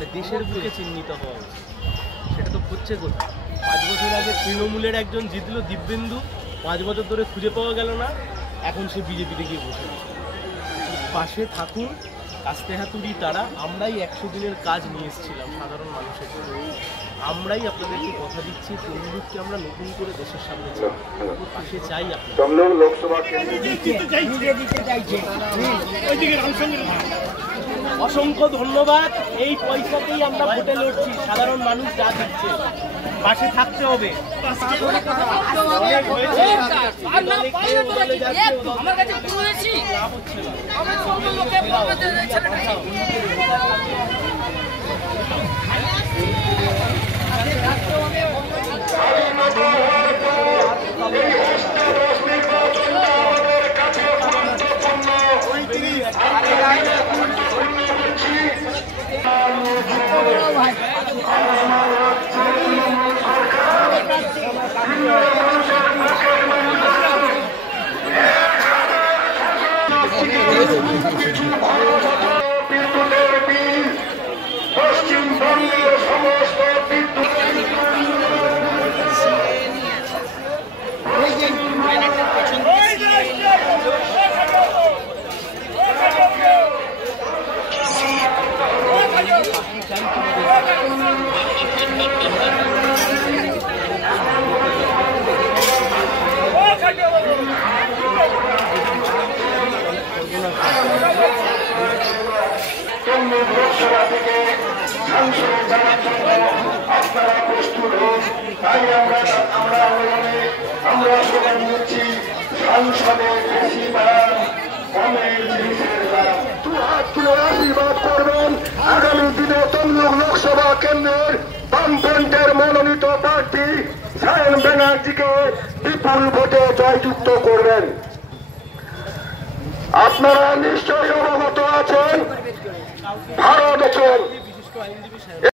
মানে দেশের বুকে চিহ্নিত হওয়া উচিত। সেটা তো হচ্ছে কোথায়? 5 বছর আগে তৃণমূলের একজন জিতল দিব্যেন্দু, 5 বছর ধরে খুঁজে পাওয়া গেল না, এখন সে বিজেপিতে গিয়ে বসে আছে। পাশে থাকুন, কাস্তে হাতুড়ি তারা, আমরাই 100 দিনের কাজ নিয়ে এসেছিলাম সাধারণ মানুষের জন্য। আমরাই আপনাদেরকে কথা দিচ্ছি, তমলুককে আমরা নতুন করে দেশের সামনে চাই, পাশে চাই আপনার লোকসভা। অসংখ্য ধন্যবাদ। এই পয়সাতেই আমরা ভোটে লড়ছি, সাধারণ মানুষ যা দিচ্ছে পাশে থাকতে হবে। পশ্চিমবঙ্গের সমস্ত লোকসভা থেকে সাংসদ জানার জন্য আপনারা প্রস্তুত হন। তাই আমরা আমরা স্লোগান দিচ্ছি, সংসদে বেশিরভাগ কমের জিনিসের দাম। হাত তুলে আশীর্বাদ করবেন আগামী দিনে তমলুক লোকসভা কেন্দ্রের বামফ্রন্টের মনোনীত প্রার্থী সায়ন ব্যানার্জিকে বিপুল ভোটে জয়যুক্ত করবেন। আপনারা নিশ্চয়ই অবগত আছেন ভারত